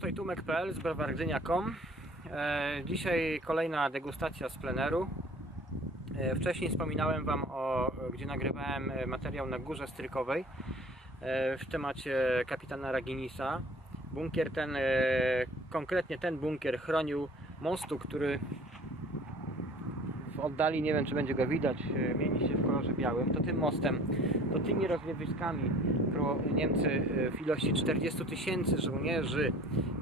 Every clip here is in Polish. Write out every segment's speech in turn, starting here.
Tutaj Tumek.pl z browargdynia.com e, Dzisiaj kolejna degustacja z pleneru. E, Wcześniej wspominałem Wam o, gdzie nagrywałem materiał na górze strykowej e, w temacie kapitana Raginisa. Bunkier ten, konkretnie ten bunkier chronił mostu, który w oddali, nie wiem czy będzie go widać, mieni się w kolorze białym, to tym mostem, to tymi rozwiewiskami, Niemcy w ilości 40 tysięcy żołnierzy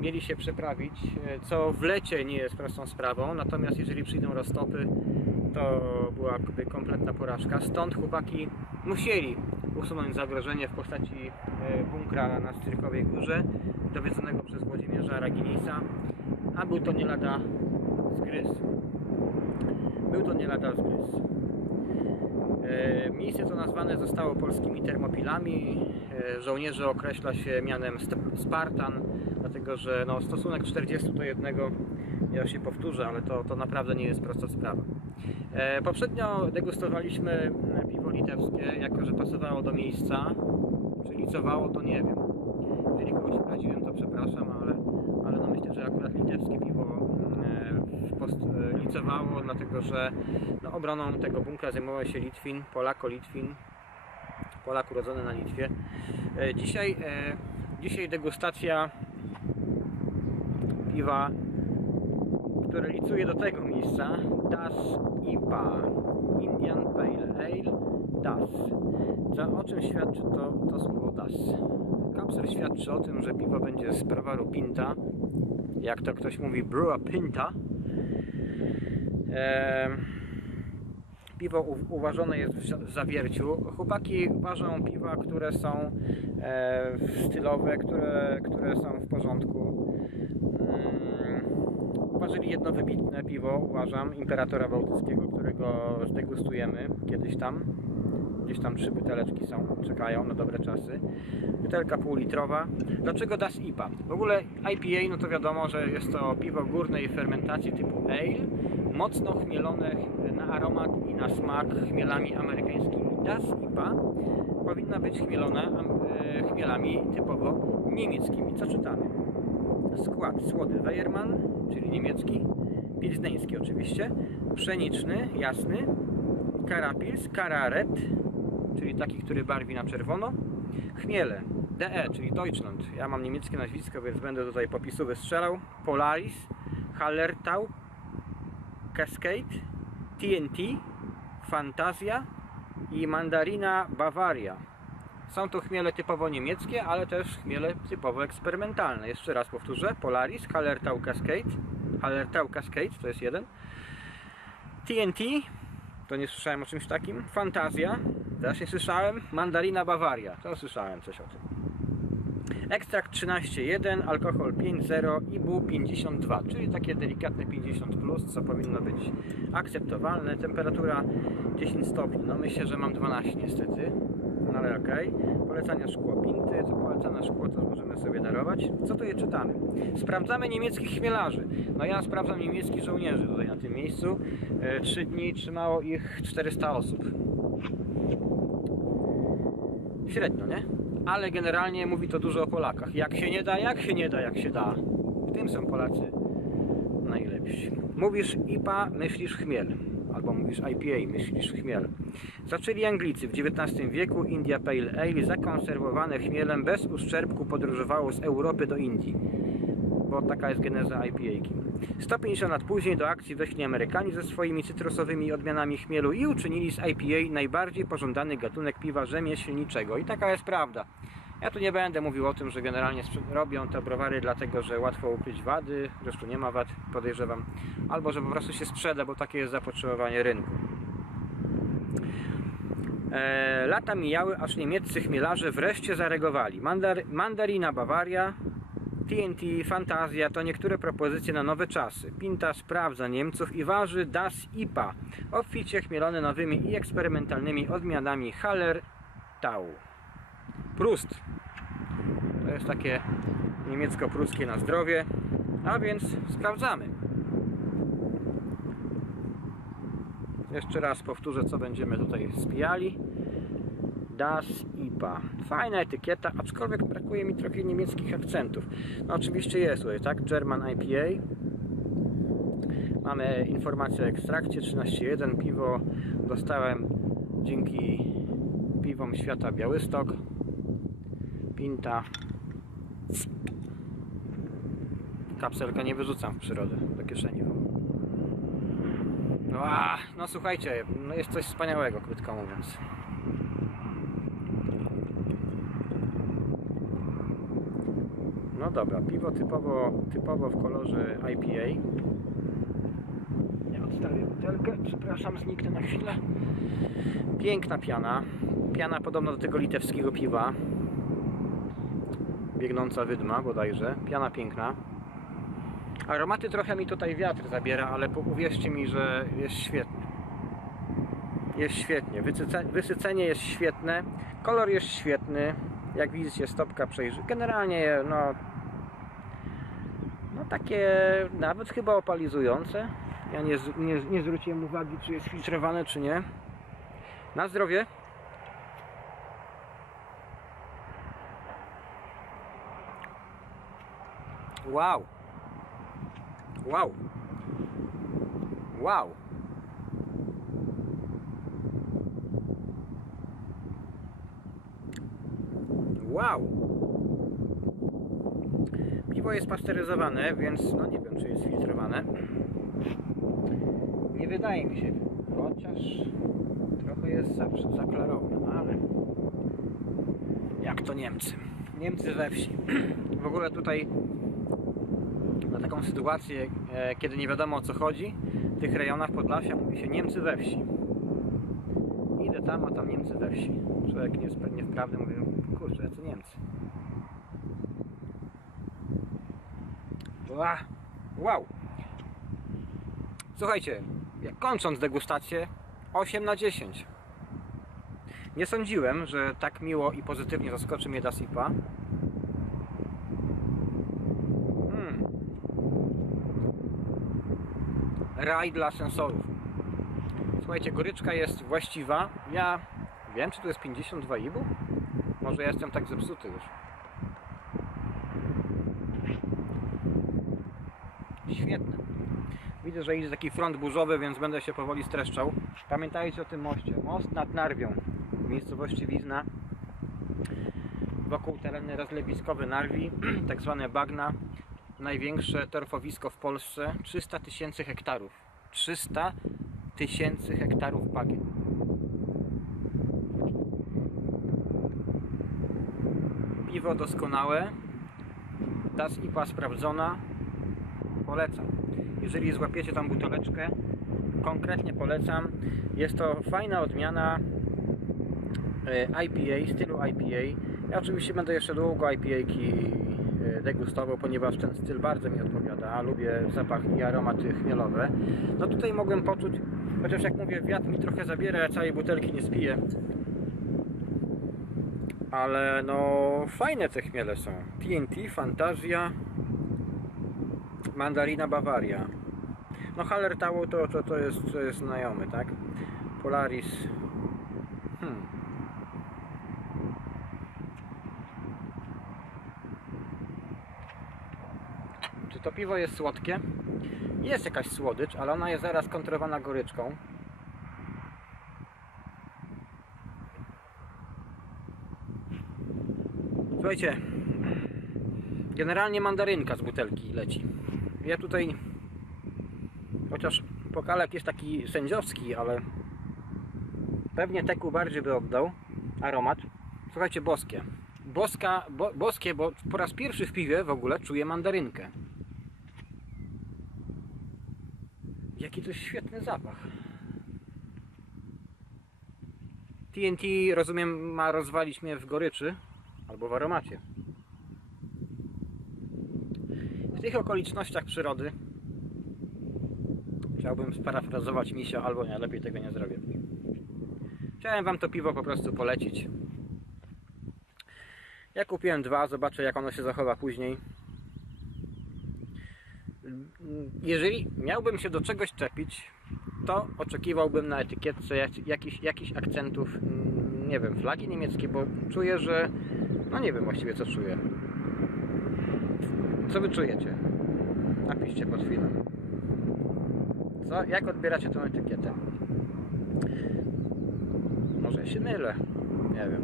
mieli się przeprawić, e, co w lecie nie jest prostą sprawą, natomiast jeżeli przyjdą roztopy, to byłaby kompletna porażka. Stąd chłopaki musieli usunąć zagrożenie w postaci e, bunkra na Strykowej Górze, dowiedzonego przez Włodzimierza Raginisa, a był to nie lada zgryz. Był to nie lada zgryz. Miejsce to nazwane zostało polskimi termopilami. E, Żołnierzy określa się mianem Spartan, dlatego że no, stosunek 40 do 1, ja się powtórzę, ale to, to naprawdę nie jest prosta sprawa. E, Poprzednio degustowaliśmy piwo litewskie, jako że pasowało do miejsca, czy licowało, to nie wiem. Jeżeli kogoś obraziłem, to przepraszam, ale, ale no myślę, że akurat litewskie piwo post, licowało, dlatego że no, obroną tego bunkra zajmował się Litwin, Polako-Litwin, Polak urodzony na Litwie. E, Dzisiaj, e, dzisiaj degustacja piwa, które licuje do tego miejsca, Das IPA, Indian Pale Ale Das. Za o czym świadczy to, to słowo Das? Kapsel świadczy o tym, że piwo będzie z browaru Pinta, jak to ktoś mówi, Brewa Pinta. Piwo uważone jest w zawierciu. Chłopaki ważą piwa, które są e, stylowe, które, które są w porządku. Mm, Uważali jedno wybitne piwo, uważam, Imperatora Bałtyckiego, którego zdegustujemy kiedyś tam. Gdzieś tam trzy buteleczki są, czekają na dobre czasy. Butelka półlitrowa. Dlaczego Das IPA? W ogóle IPA, no to wiadomo, że jest to piwo górnej fermentacji typu ale, mocno chmielone na aromat i na smak chmielami amerykańskimi. Das IPA powinna być chmielona e, chmielami typowo niemieckimi. Co czytamy? Skład słody Weyermann, czyli niemiecki, pilzneński oczywiście, pszeniczny, jasny, karapils, kararet, czyli taki, który barwi na czerwono, chmiele, DE, czyli Deutschland, ja mam niemieckie nazwisko, więc będę tutaj popisu wystrzelał, Polaris, Hallertau, Cascade, TNT, Fantazja i Mandarina Bavaria. Są to chmiele typowo niemieckie, ale też chmiele typowo eksperymentalne. Jeszcze raz powtórzę. Polaris, Hallertau Cascade, Hallertau Cascade to jest jeden. TNT, to nie słyszałem o czymś takim. Fantazja, też nie słyszałem. Mandarina Bavaria, to słyszałem coś o tym. Ekstrakt 13,1, alkohol 5,0 i był 52, czyli takie delikatne 50, plus, co powinno być akceptowalne. Temperatura 10 stopni, no myślę, że mam 12 niestety, no ale okej. Polecania szkło pinty, to polecane szkło to możemy sobie darować. Co tu je czytamy? Sprawdzamy niemieckich chmielarzy. No ja sprawdzam niemieckich żołnierzy tutaj na tym miejscu. E, Trzy dni trzymało ich 400 osób. Średnio, nie? Ale generalnie mówi to dużo o Polakach. Jak się nie da, jak się nie da, jak się da. W tym są Polacy najlepsi. Mówisz IPA, myślisz chmiel. Albo mówisz IPA, myślisz chmiel. Zaczęli Anglicy w XIX wieku India Pale Ale zakonserwowane chmielem bez uszczerbku podróżowało z Europy do Indii. Bo taka jest geneza IPA. 150 lat później do akcji weszli Amerykanie ze swoimi cytrusowymi odmianami chmielu i uczynili z IPA najbardziej pożądany gatunek piwa rzemieślniczego. I taka jest prawda. Ja tu nie będę mówił o tym, że generalnie robią te browary dlatego, że łatwo ukryć wady, zresztą nie ma wad, podejrzewam, albo że po prostu się sprzeda, bo takie jest zapotrzebowanie rynku. E, lata mijały, aż niemieccy chmielarze wreszcie zareagowali. Mandar Mandarina Bawaria, TNT, Fantazja to niektóre propozycje na nowe czasy. Pinta sprawdza Niemców i waży Das IPA, obficie chmielone nowymi i eksperymentalnymi odmianami Haller Tau. Prust. To jest takie niemiecko-pruskie na zdrowie. A więc sprawdzamy. Jeszcze raz powtórzę, co będziemy tutaj spijali. Das IPA. Fajna etykieta, aczkolwiek brakuje mi trochę niemieckich akcentów. No oczywiście jest tutaj, tak? German IPA. Mamy informację o ekstrakcie 13.1. Piwo dostałem dzięki piwom świata Białystok. Pinta. Kapselkę nie wyrzucam w przyrodę do kieszeni. No, a, no słuchajcie, no jest coś wspaniałego, krótko mówiąc. Dobra, piwo typowo, typowo w kolorze IPA. Ja odstawię butelkę, przepraszam, zniknę na chwilę. Piękna piana. Piana podobna do tego litewskiego piwa. Biegnąca wydma bodajże. Piana piękna. Aromaty trochę mi tutaj wiatr zabiera, ale uwierzcie mi, że jest świetnie. Jest świetnie. Wysyce, wysycenie jest świetne. Kolor jest świetny. Jak widzicie, stopka przejrzy. Generalnie, no. Takie nawet chyba opalizujące. Ja nie, nie, nie zwróciłem uwagi, czy jest filtrowane, czy nie. Na zdrowie. Wow. Wow. Wow. Wow. Piwo jest pasteryzowane, więc no nie wiem, czy jest filtrowane. Nie wydaje mi się, chociaż trochę jest zawsze zaklarowane, ale jak to Niemcy. Niemcy we wsi. W ogóle tutaj na taką sytuację, e, kiedy nie wiadomo o co chodzi, w tych rejonach Podlasia mówi się Niemcy we wsi. Idę tam, a tam Niemcy we wsi. Człowiek nie jest pewnie wprawdy mówi, kurczę, co Niemcy. Wow! Słuchajcie, kończąc degustację, 8 na 10. Nie sądziłem, że tak miło i pozytywnie zaskoczy mnie Das IPA. Mm. Raj dla sensorów. Słuchajcie, goryczka jest właściwa. Ja wiem, czy to jest 52 IBU? Może ja jestem tak zepsuty już. Świetne. Widzę, że idzie taki front burzowy, więc będę się powoli streszczał. Pamiętajcie o tym moście. Most nad Narwią w miejscowości Wizna. Wokół tereny rozlewiskowe Narwi, tak zwane bagna. Największe torfowisko w Polsce. 300 tysięcy hektarów. 300 tysięcy hektarów bagien. Piwo doskonałe. Das IPA sprawdzona. Polecam. Jeżeli złapiecie tą buteleczkę, konkretnie polecam. Jest to fajna odmiana e, IPA, stylu IPA. Ja oczywiście będę jeszcze długo IPA-ki e, degustował, ponieważ ten styl bardzo mi odpowiada. Lubię zapach i aromaty chmielowe. No tutaj mogłem poczuć, chociaż jak mówię, wiatr mi trochę zabiera, ja całej butelki nie spiję. Ale no, fajne te chmiele są. TNT, Fantazja, Mandarina Bavaria. No Hallertau to, to, to, jest, to jest znajomy, tak? Polaris. Hmm. Czy to piwo jest słodkie? Jest jakaś słodycz, ale ona jest zaraz kontrowana goryczką. Słuchajcie, generalnie mandarynka z butelki leci. Ja tutaj, chociaż pokalek jest taki sędziowski, ale pewnie teku bardziej by oddał aromat. Słuchajcie, boskie. Boska, bo, boskie, bo po raz pierwszy w piwie w ogóle czuję mandarynkę. Jaki to jest świetny zapach. TNT, rozumiem, ma rozwalić mnie w goryczy albo w aromacie. W tych okolicznościach przyrody chciałbym sparafrazować misia, albo nie, lepiej tego nie zrobię. Chciałem Wam to piwo po prostu polecić. Ja kupiłem dwa, zobaczę jak ono się zachowa później. Jeżeli miałbym się do czegoś czepić, to oczekiwałbym na etykietce jak- jakichś, jakichś akcentów mm, nie wiem, flagi niemieckie, bo czuję, że, no nie wiem właściwie co czuję. Co wy czujecie? Napiszcie pod filmem. Co, jak odbieracie tą etykietę? Może się mylę, nie wiem.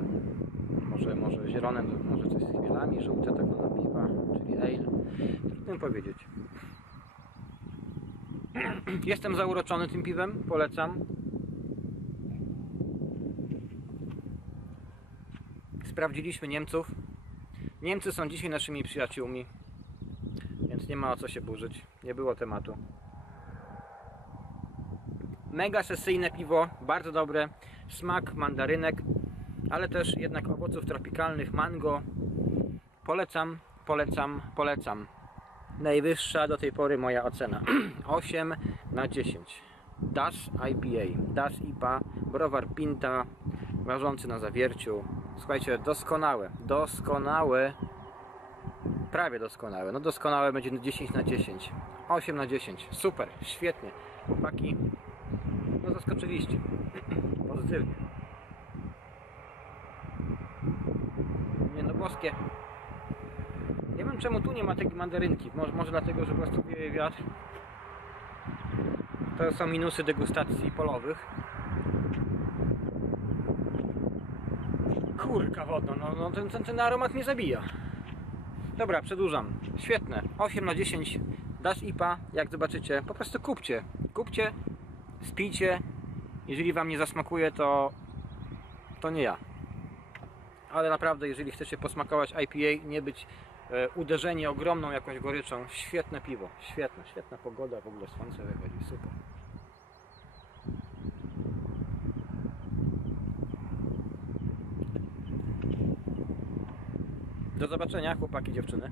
Może, może zielone, może coś z chmielami, żółte to kolor piwa, czyli ale. Trudno powiedzieć. Jestem zauroczony tym piwem, polecam. Sprawdziliśmy Niemców. Niemcy są dzisiaj naszymi przyjaciółmi, nie ma o co się burzyć. Nie było tematu. Mega sesyjne piwo, bardzo dobre. Smak mandarynek, ale też jednak owoców tropikalnych, mango. Polecam, polecam, polecam. Najwyższa do tej pory moja ocena. 8 na 10. Das IPA, Das IPA, browar Pinta, ważący na zawierciu. Słuchajcie, doskonałe, doskonałe, prawie doskonałe. No doskonałe będzie 10 na 10. 8 na 10. Super, świetnie. Chłopaki, no zaskoczyliście. Pozytywnie. Nie no, boskie. Nie wiem czemu tu nie ma tej mandarynki. Może, może dlatego, że po prostu wieje wiatr. To są minusy degustacji polowych. Kurka wodno, no, no ten, ten, ten aromat mnie zabija. Dobra, przedłużam. Świetne. 8 na 10 Dash IPA, jak zobaczycie, po prostu kupcie. Kupcie, spijcie. Jeżeli wam nie zasmakuje, to to nie ja. Ale naprawdę, jeżeli chcecie posmakować IPA, nie być e, uderzeni ogromną jakąś goryczą, świetne piwo, świetne, świetna pogoda, w ogóle słońce wychodzi, super. Do zobaczenia, chłopaki, dziewczyny.